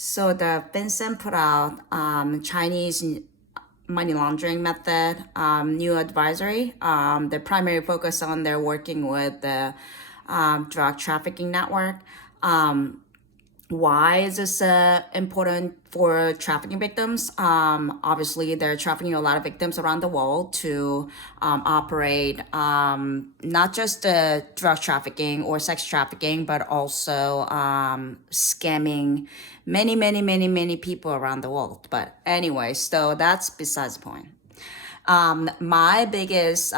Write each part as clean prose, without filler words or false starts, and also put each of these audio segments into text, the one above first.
So the FinCEN put out Chinese money laundering method new advisory. The primary focus on their working with the drug trafficking network. Why is this important for trafficking victims? Obviously, they're trafficking a lot of victims around the world to operate not just the drug trafficking or sex trafficking, but also scamming many people around the world. But anyway, so that's besides the point. My biggest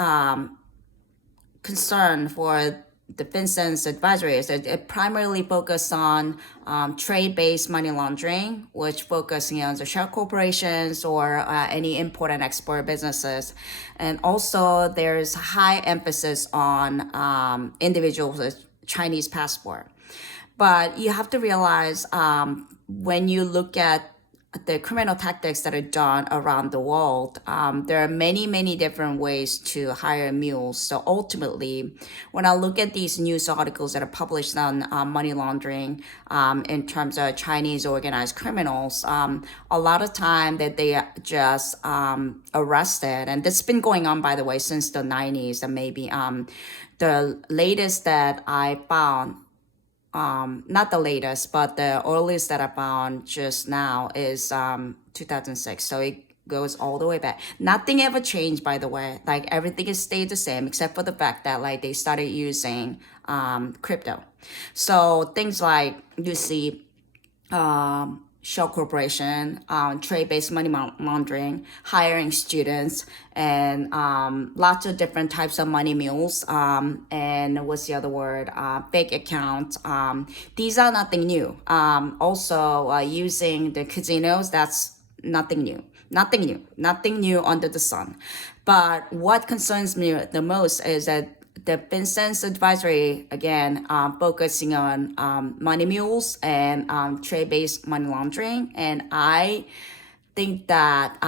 concern for the FinCEN's advisory is that it primarily focused on trade-based money laundering, which focusing on the shell corporations or any import and export businesses. And also there's high emphasis on individuals with Chinese passport. But you have to realize when you look at the criminal tactics that are done around the world, there are many different ways to hire mules. So ultimately, when I look at these news articles that are published on money laundering in terms of Chinese organized criminals, a lot of time that they are just arrested, and this has been going on, by the way, since the 90s, and maybe the latest that I found, not the latest, but the earliest that I found just now is 2006. So it goes all the way back. Nothing ever changed, by the way. Like everything has stayed the same, except for the fact that like they started using crypto. So things like you see shell corporation, trade-based money laundering, hiring students, and lots of different types of money mules. And what's the other word? Fake accounts. These are nothing new. Also, using the casinos, that's nothing new. Nothing new under the sun. But what concerns me the most is that the FinCEN's advisory, again, focusing on money mules and trade-based money laundering. And I think that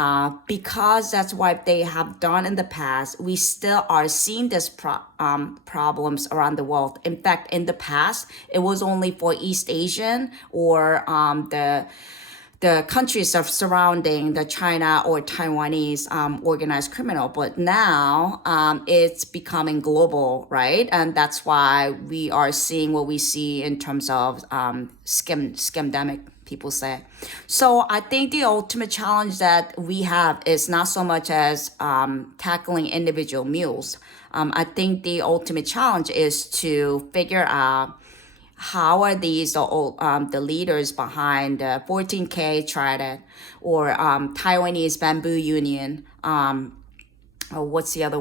because that's what they have done in the past, we still are seeing this problems around the world. In fact, in the past, it was only for East Asian or the countries of surrounding the China or Taiwanese organized criminal, but now it's becoming global, right? And that's why we are seeing what we see in terms of scamdemic, people say. So I think the ultimate challenge that we have is not so much as tackling individual mules. I think the ultimate challenge is to figure out how are these the leaders behind 14K Trident or Taiwanese Bamboo Union, or what's the other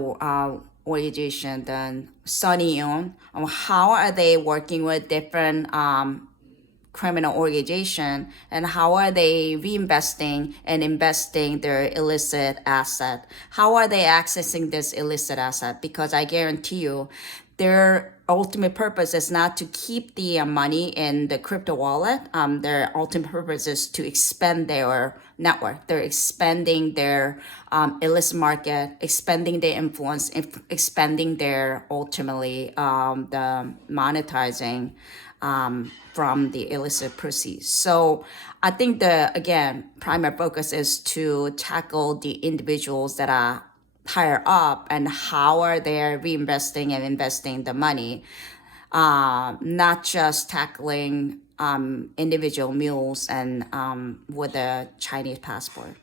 organization, then Sunny On, how are they working with different criminal organization, and how are they reinvesting and investing their illicit asset? How are they accessing this illicit asset? Because I guarantee you, their ultimate purpose is not to keep the money in the crypto wallet. Their ultimate purpose is to expand their network. They're expanding their illicit market, expanding their influence, expanding their ultimately the monetizing from the illicit proceeds. So I think the, again, primary focus is to tackle the individuals that are higher up and how are they reinvesting and investing the money, not just tackling individual mules and with a Chinese passport.